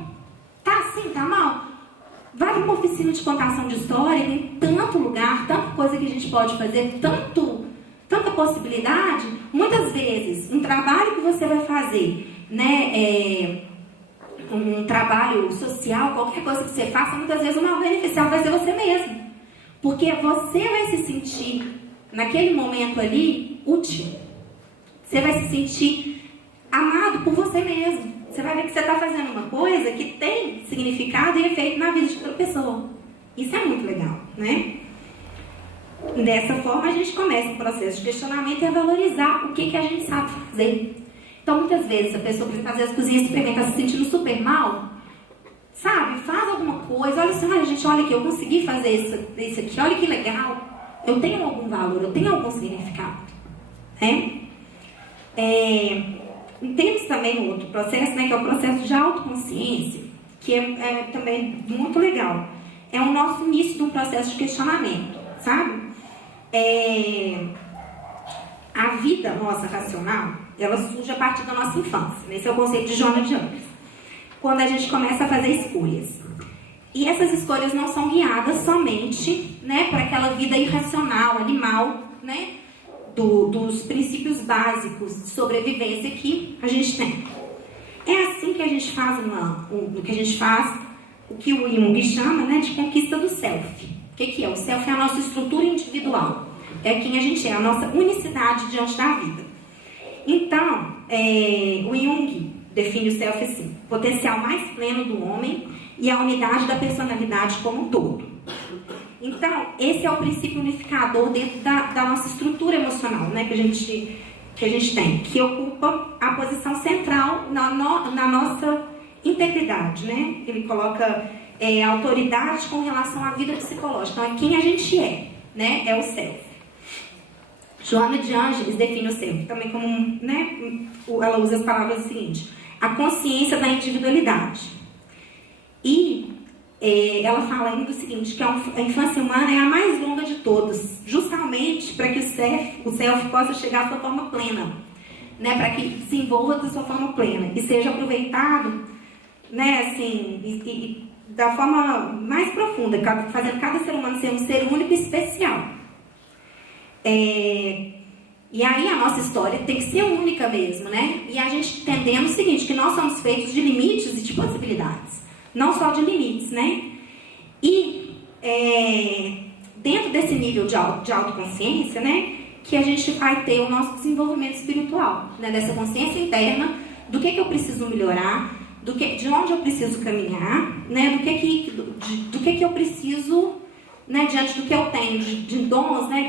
tá assim, tá mal? Vai para uma oficina de contação de história, tem tanto lugar, tanta coisa que a gente pode fazer, tanta possibilidade. Muitas vezes, um trabalho que você vai fazer, né, um trabalho social, qualquer coisa que você faça, muitas vezes o maior beneficiário vai ser você mesmo. Porque você vai se sentir, naquele momento ali, útil. Você vai se sentir amado por você mesmo. Você vai ver que você está fazendo uma coisa que tem significado e efeito na vida de outra pessoa. Isso é muito legal, né? Dessa forma, a gente começa o processo de questionamento e a valorizar o que a gente sabe fazer. Então, muitas vezes, a pessoa, às vezes, cozinha experimenta se sentindo super mal, sabe? Faz alguma coisa, olha assim, olha, gente, olha aqui, eu consegui fazer isso aqui, olha que legal. Eu tenho algum valor, eu tenho algum significado. Né? Temos também um outro processo, né, que é o processo de autoconsciência, que é também muito legal. É o nosso início de um processo de questionamento, sabe? A vida nossa racional, ela surge a partir da nossa infância. Esse é o conceito de Jonas de Andes. Quando a gente começa a fazer escolhas. E essas escolhas não são guiadas somente, né, para aquela vida irracional, animal, né, dos princípios básicos de sobrevivência que a gente tem. É assim que a gente faz o que o Jung chama, né, de conquista do self. O que é? O self é a nossa estrutura individual. É quem a gente é, a nossa unicidade diante da vida. Então, o Jung define o self assim: potencial mais pleno do homem e a unidade da personalidade como um todo. Então, esse é o princípio unificador dentro da nossa estrutura emocional, né, que a gente tem, que ocupa a posição central na nossa integridade, né? Ele coloca autoridade com relação à vida psicológica. Então, é quem a gente é, né? É o self. Joana de Ângeles define o self também como, né? Ela usa as palavras o seguinte: a consciência da individualidade. E ela fala ainda o seguinte, que a infância humana é a mais longa de todas, justamente para que o self possa chegar à sua forma plena, né? Para que desenvolva da sua forma plena e seja aproveitado, né? Assim, e da forma mais profunda, fazendo cada ser humano ser um ser único e especial. E aí a nossa história tem que ser única mesmo, né? E a gente entendendo o seguinte, que nós somos feitos de limites e de possibilidades, não só de limites, né? E dentro desse nível de autoconsciência, né, que a gente vai ter o nosso desenvolvimento espiritual, né, dessa consciência interna do que eu preciso melhorar, de onde eu preciso caminhar, né, do que eu preciso, né, diante do que eu tenho de dons, né,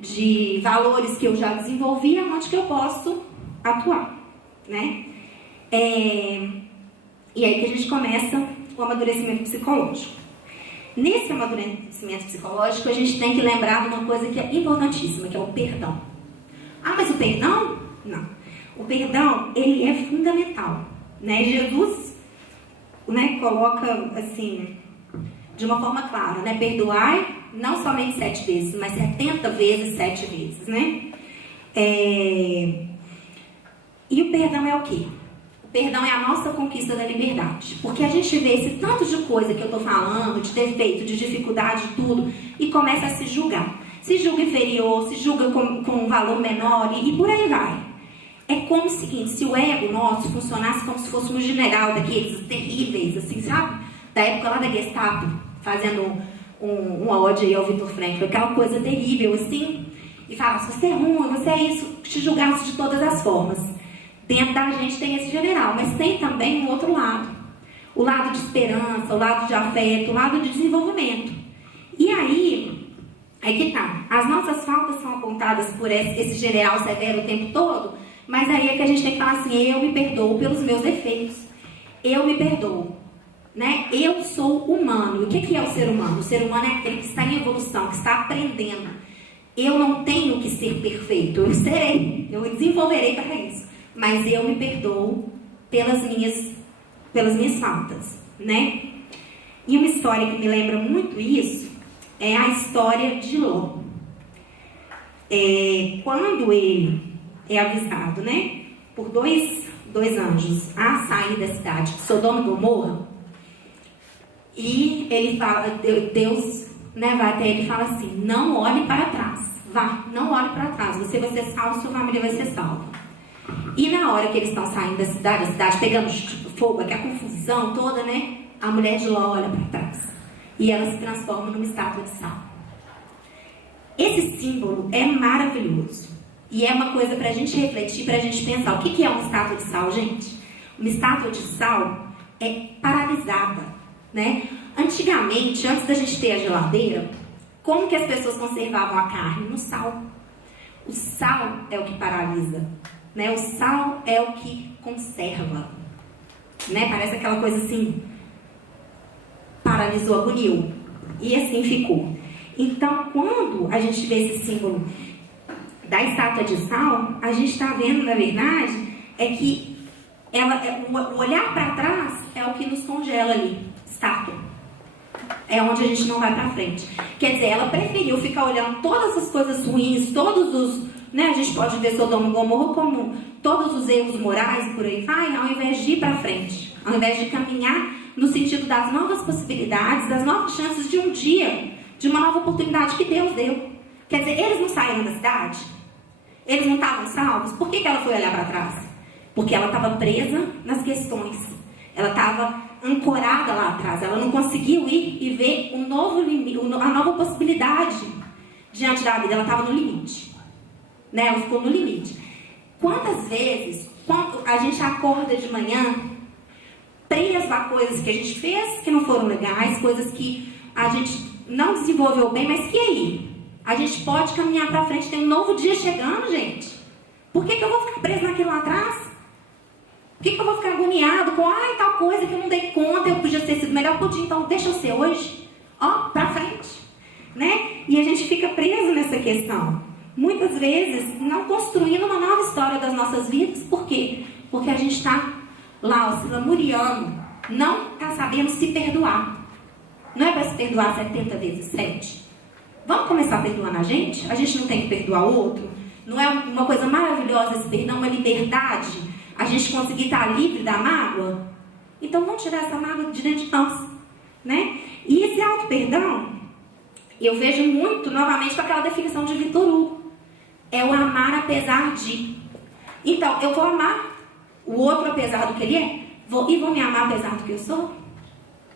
de valores que eu já desenvolvi, onde que eu posso atuar, né? E aí que a gente começa o amadurecimento psicológico. Nesse amadurecimento psicológico, a gente tem que lembrar de uma coisa que é importantíssima, que é o perdão. Ah, mas o perdão? Não. O perdão, ele é fundamental, né? Jesus, né, coloca assim, de uma forma clara, né? Perdoai não somente 7 vezes, mas 70 vezes 7 vezes, né? E o perdão é o quê? O perdão é a nossa conquista da liberdade. Porque a gente vê esse tanto de coisa que eu estou falando, de defeito, de dificuldade, tudo, e começa a se julgar. Se julga inferior, se julga com um valor menor, e por aí vai. É como o seguinte, se o ego nosso funcionasse como se fosse um general daqueles terríveis, assim, sabe? Da época lá da Gestapo, fazendo um ódio aí ao Viktor Frankl, aquela coisa terrível, assim, e falasse, você é ruim, você é isso, te julgasse de todas as formas. Dentro da gente tem esse general, mas tem também um outro lado. O lado de esperança, o lado de afeto, o lado de desenvolvimento. E aí que tá. As nossas faltas são apontadas por esse general severo o tempo todo, mas aí é que a gente tem que falar assim, eu me perdoo pelos meus defeitos. Eu me perdoo. Né? Eu sou humano. E o que é o ser humano? O ser humano é aquele que está em evolução, que está aprendendo. Eu não tenho que ser perfeito. Eu serei, eu desenvolverei para isso. Mas eu me perdoo pelas minhas faltas, né? E uma história que me lembra muito isso é a história de Ló. Quando ele é avisado, né, por dois anjos a sair da cidade de Sodoma e Gomorra, e ele fala, Deus, né, vai até ele e fala assim, não olhe para trás, vá, não olhe para trás, você vai ser salvo, sua família vai ser salva. E na hora que eles estão saindo da cidade, a cidade pegando fogo, aquela confusão toda, né, a mulher de Ló olha para trás e ela se transforma numa estátua de sal. Esse símbolo é maravilhoso e é uma coisa para a gente refletir, para a gente pensar. O que é uma estátua de sal, gente? Uma estátua de sal é paralisada, né? Antigamente, antes da gente ter a geladeira, como que as pessoas conservavam a carne? No sal. O sal é o que paralisa, né? O sal é o que conserva, né? Parece aquela coisa assim, paralisou, agoniou, e assim ficou. Então, quando a gente vê esse símbolo da estátua de sal, a gente está vendo, na verdade, é que o olhar para trás é o que nos congela ali, estátua. É onde a gente não vai para frente. Quer dizer, ela preferiu ficar olhando todas as coisas ruins, todos os, né, a gente pode ver Sodoma e Gomorra como todos os erros morais e por aí vai, ao invés de ir para frente, ao invés de caminhar no sentido das novas possibilidades, das novas chances de um dia, de uma nova oportunidade que Deus deu. Quer dizer, eles não saíram da cidade? Eles não estavam salvos? Por que ela foi olhar para trás? Porque ela estava presa nas questões Ela estava ancorada lá atrás. Ela não conseguiu ir e ver o novo limite, a nova possibilidade diante da vida. Ela estava no limite. Né? Ela ficou no limite. Quantas vezes, quando a gente acorda de manhã, preso a coisas que a gente fez que não foram legais, coisas que a gente não desenvolveu bem, mas que aí? A gente pode caminhar para frente, tem um novo dia chegando, gente. Por que eu vou ficar preso naquilo lá atrás? Por que eu vou ficar agoniado com, tal coisa que eu não dei conta, eu podia ter sido melhor, podia, então deixa eu ser hoje, para frente, né? E a gente fica preso nessa questão. Muitas vezes, não construindo uma nova história das nossas vidas. Por quê? Porque a gente está lá, se lamuriando, não está sabendo se perdoar. Não é para se perdoar 70 vezes 7. Vamos começar perdoando a gente? A gente não tem que perdoar o outro? Não é uma coisa maravilhosa esse perdão, uma liberdade? A gente conseguir estar livre da mágoa? Então vamos tirar essa mágoa de dentro de nós, né? E esse auto-perdão, eu vejo muito, novamente, com aquela definição de Victor Hugo. É o amar apesar de. Então, eu vou amar o outro apesar do que ele é? E vou me amar apesar do que eu sou?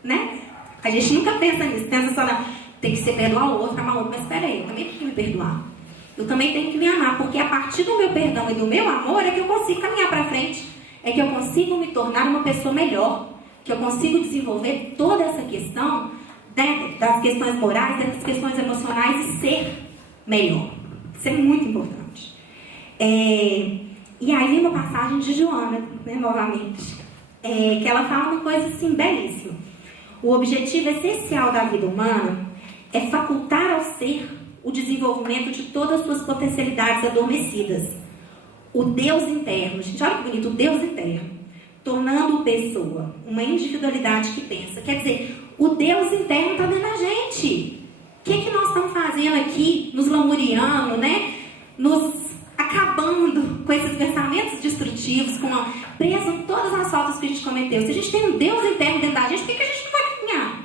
Né? A gente nunca pensa nisso. Pensa só tem que ser perdoar o outro, amar o outro. Mas espera aí, eu também tenho que me perdoar. Eu também tenho que me amar. Porque a partir do meu perdão e do meu amor é que eu consigo caminhar para frente. É que eu consigo me tornar uma pessoa melhor. Que eu consigo desenvolver toda essa questão, né, das questões morais, das questões emocionais e ser melhor. Isso é muito importante. E aí vem uma passagem de Joana, né, novamente, que ela fala uma coisa assim belíssima. O objetivo essencial da vida humana é facultar ao ser o desenvolvimento de todas as suas potencialidades adormecidas. O Deus interno, gente, olha que bonito, o Deus interno, tornando-o pessoa, uma individualidade que pensa. Quer dizer, o Deus interno está dentro da gente. O que nós estamos fazendo aqui, nos lamuriando, né? Nos acabando com esses pensamentos destrutivos, preso em todas as faltas que a gente cometeu. Se a gente tem um Deus interno dentro da gente, por que a gente não vai caminhar?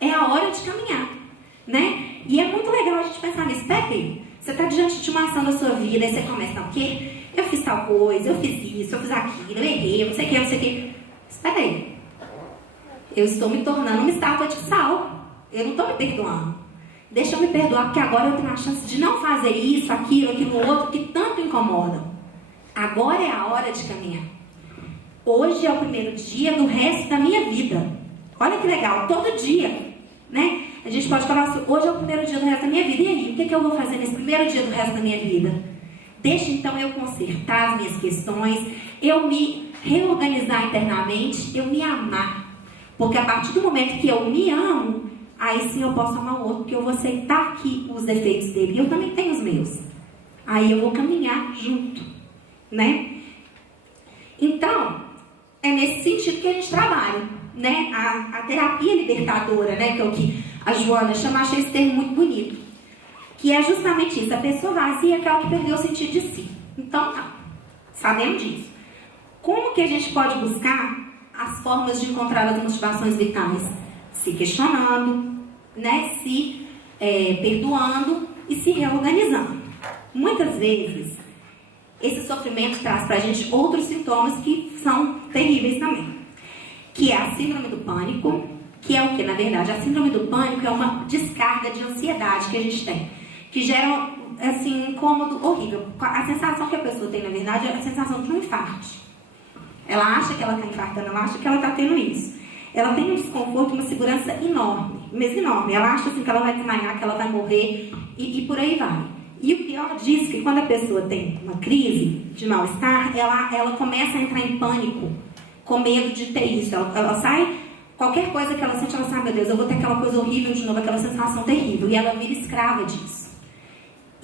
É a hora de caminhar, né? E é muito legal a gente pensar nisso. Pepe, você está diante de uma ação da sua vida, e você começa, o quê? Eu fiz tal coisa, eu fiz isso, eu fiz aquilo, eu errei, eu não sei o que, eu não sei o que. Espera aí. Eu estou me tornando uma estátua de sal. Eu não estou me perdoando. Deixa eu me perdoar, porque agora eu tenho a chance de não fazer isso, aquilo outro que tanto incomoda. Agora é a hora de caminhar. Hoje é o primeiro dia do resto da minha vida. Olha que legal, todo dia, né? A gente pode falar assim, hoje é o primeiro dia do resto da minha vida. E aí, o que eu vou fazer nesse primeiro dia do resto da minha vida? Deixa então eu consertar as minhas questões, eu me reorganizar internamente, eu me amar. Porque a partir do momento que eu me amo, aí sim eu posso amar o outro, porque eu vou aceitar aqui os defeitos dele. E eu também tenho os meus. Aí eu vou caminhar junto, né? Então, é nesse sentido que a gente trabalha, né? A terapia libertadora, né? Que é o que a Joana chama, achei esse termo muito bonito. Que é justamente isso, a pessoa vazia é aquela que perdeu o sentido de si. Então, sabemos disso. Como que a gente pode buscar as formas de encontrar as motivações vitais? Se questionando, né? Se perdoando e se reorganizando. Muitas vezes, esse sofrimento traz pra gente outros sintomas que são terríveis também. Que é a síndrome do pânico, que é o que? Na verdade, a síndrome do pânico é uma descarga de ansiedade que a gente tem. Que gera, assim, um incômodo horrível. A sensação que a pessoa tem, na verdade, é a sensação de um infarte. Ela acha que ela está infartando, ela acha que ela está tendo isso. Ela tem um desconforto, uma segurança enorme, mesmo enorme. Ela acha assim, que ela vai desmaiar, que ela vai morrer, e por aí vai. E o pior disso é que quando a pessoa tem uma crise de mal-estar, ela começa a entrar em pânico, com medo de ter isso. Ela sai, qualquer coisa que ela sente, ela sabe, meu Deus, eu vou ter aquela coisa horrível de novo, aquela sensação terrível. E ela vira escrava disso.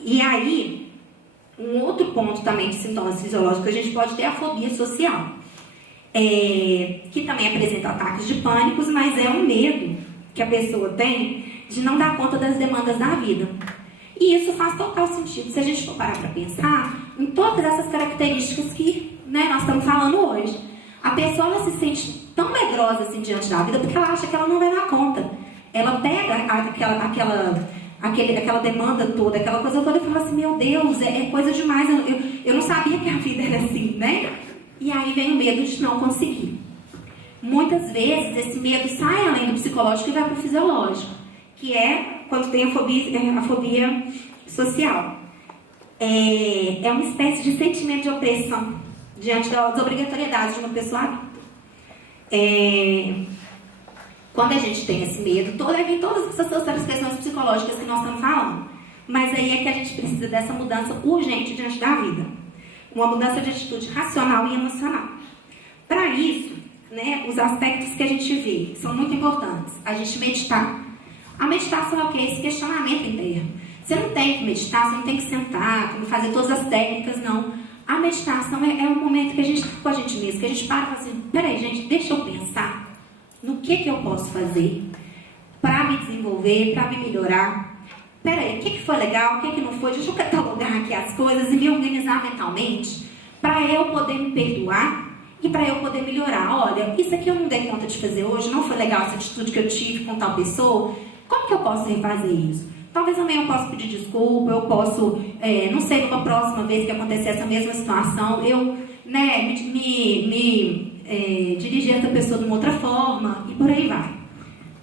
E aí, um outro ponto também de sintomas fisiológicos, a gente pode ter a fobia social. Que também apresenta ataques de pânicos, mas é um medo que a pessoa tem de não dar conta das demandas da vida. E isso faz total sentido, se a gente for parar para pensar em todas essas características que, né, nós estamos falando hoje. A pessoa ela se sente tão medrosa assim diante da vida porque ela acha que ela não vai dar conta. Ela pega aquela demanda toda, aquela coisa toda e fala assim, meu Deus, é coisa demais, eu não sabia que a vida era assim, né? E aí vem o medo de não conseguir. muitas vezes esse medo sai além do psicológico e vai para o fisiológico, que é quando tem a fobia social. É uma espécie de sentimento de opressão diante das obrigatoriedades de uma pessoa adulta. Quando a gente tem esse medo, vem todas essas questões psicológicas que nós estamos falando. Mas aí é que a gente precisa dessa mudança urgente diante da vida. Uma mudança de atitude racional e emocional. Para isso, né, os aspectos que a gente vê são muito importantes. A gente meditar. A meditação é o quê? Esse questionamento interno. Você não tem que meditar, você não tem que sentar, fazer todas as técnicas, não. A meditação é um momento que a gente está com a gente mesmo, que a gente para e fala assim, peraí, gente, deixa eu pensar no que eu posso fazer para me desenvolver, para me melhorar. Peraí, o que foi legal, o que não foi? Deixa eu catalogar aqui as coisas e me organizar mentalmente para eu poder me perdoar e para eu poder melhorar. Olha, isso aqui eu não dei conta de fazer hoje, não foi legal essa atitude que eu tive com tal pessoa. Como que eu posso refazer isso? Talvez amanhã eu possa pedir desculpa, eu posso, não sei, numa próxima vez que acontecer essa mesma situação, eu dirigir essa pessoa de uma outra forma e por aí vai.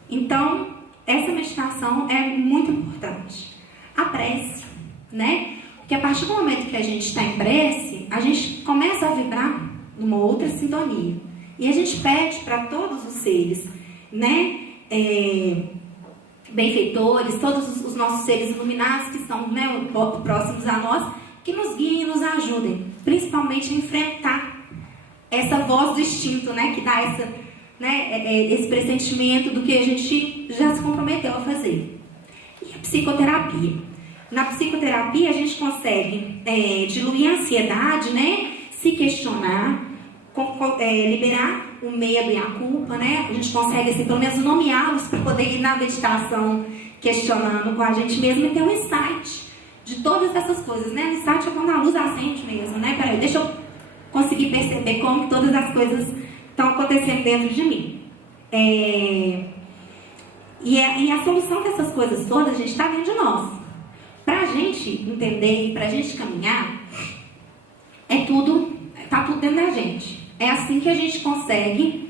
Então, essa meditação é muito importante. A prece, né? Porque a partir do momento que a gente está em prece, a gente começa a vibrar numa outra sintonia. E a gente pede para todos os seres, né? Benfeitores, todos os nossos seres iluminados que estão, né, próximos a nós, que nos guiem e nos ajudem, principalmente a enfrentar essa voz do instinto, né, que dá esse pressentimento do que a gente já se comprometeu a fazer. E a psicoterapia. Na psicoterapia a gente consegue diluir a ansiedade, né, se questionar, liberar o medo e a culpa, né? A gente consegue, assim, pelo menos nomeá-los para poder ir na meditação questionando com a gente mesmo e ter um insight de todas essas coisas, né? O insight é quando a luz acende mesmo, né? Peraí, deixa eu conseguir perceber como que todas as coisas estão acontecendo dentro de mim. E a solução dessas coisas todas, a gente está dentro de nós. Para a gente entender e para a gente caminhar, está tudo dentro da gente. É assim que a gente consegue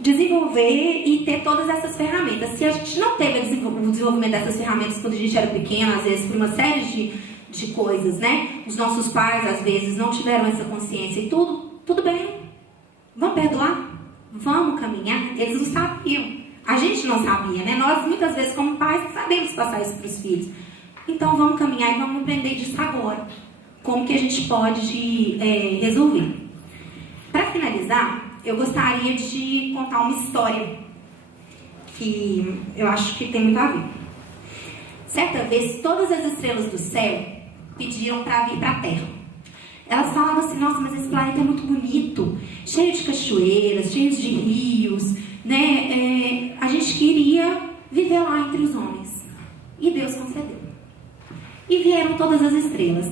desenvolver e ter todas essas ferramentas. Se a gente não teve o desenvolvimento dessas ferramentas quando a gente era pequeno, às vezes por uma série de coisas, né? Os nossos pais, às vezes, não tiveram essa consciência e tudo bem. Vamos perdoar? Vamos caminhar? Eles não sabiam. A gente não sabia, né? Nós, muitas vezes, como pais, sabemos passar isso para os filhos. Então, vamos caminhar e vamos aprender disso agora. Como que a gente pode resolver. Para finalizar, eu gostaria de contar uma história que eu acho que tem muito a ver. Certa vez, todas as estrelas do céu pediram para vir para a Terra. Elas falavam assim, nossa, mas esse planeta é muito bonito, cheio de cachoeiras, cheio de rios, né? A gente queria viver lá entre os homens. E Deus concedeu. E vieram todas as estrelas.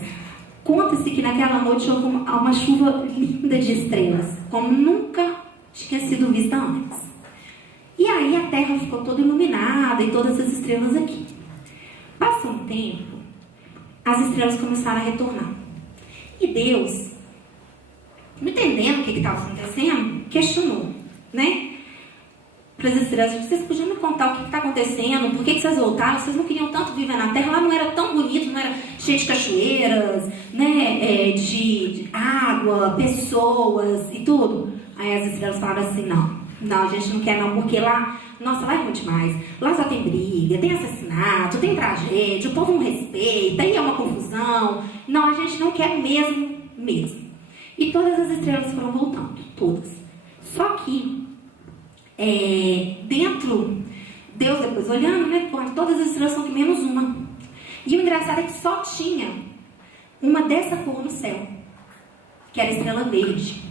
Conta-se que naquela noite houve uma chuva linda de estrelas, como nunca tinha sido vista antes. E aí a Terra ficou toda iluminada e todas as estrelas aqui. Passou um tempo, as estrelas começaram a retornar. E Deus, não entendendo o que estava acontecendo, questionou, né? Para as estrelas, vocês podiam me contar o que está acontecendo? Por que vocês voltaram? Vocês não queriam tanto viver na Terra? Lá não era tão bonito, não era cheio de cachoeiras, né? De água, pessoas e tudo. Aí as estrelas falaram assim, não, a gente não quer não, porque lá, nossa, lá é muito demais. Lá só tem briga, tem assassinato, tem tragédia, o povo não respeita, aí é uma confusão. Não, a gente não quer mesmo. E todas as estrelas foram voltando, todas. Só que dentro, Deus depois olhando, né? Todas as estrelas são que menos uma. E o engraçado é que só tinha uma dessa cor no céu, que era a estrela verde.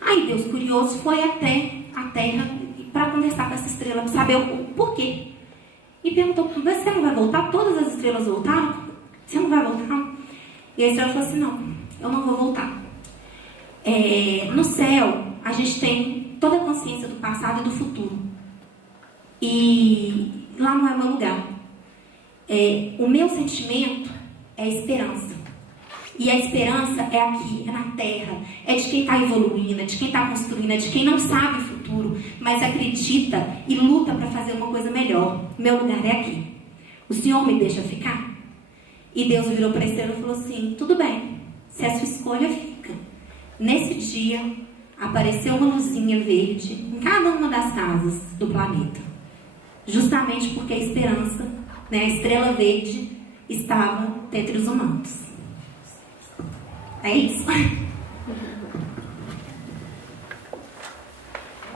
Aí Deus, curioso, foi até a Terra para conversar com essa estrela, para saber o porquê. E perguntou, mas você não vai voltar? Todas as estrelas voltaram? Você não vai voltar? E a estrela falou assim, não, eu não vou voltar. No céu, a gente tem toda a consciência do passado e do futuro. E lá não é meu lugar. O meu sentimento é esperança. E a esperança é aqui, é na terra, é de quem está evoluindo, é de quem está construindo, é de quem não sabe o futuro, mas acredita e luta para fazer uma coisa melhor. Meu lugar é aqui. O Senhor me deixa ficar? E Deus virou para a estrela e falou assim, tudo bem, se a sua escolha fica. Nesse dia, apareceu uma luzinha verde em cada uma das casas do planeta. Justamente porque a esperança, a estrela verde, estava entre os humanos. É isso.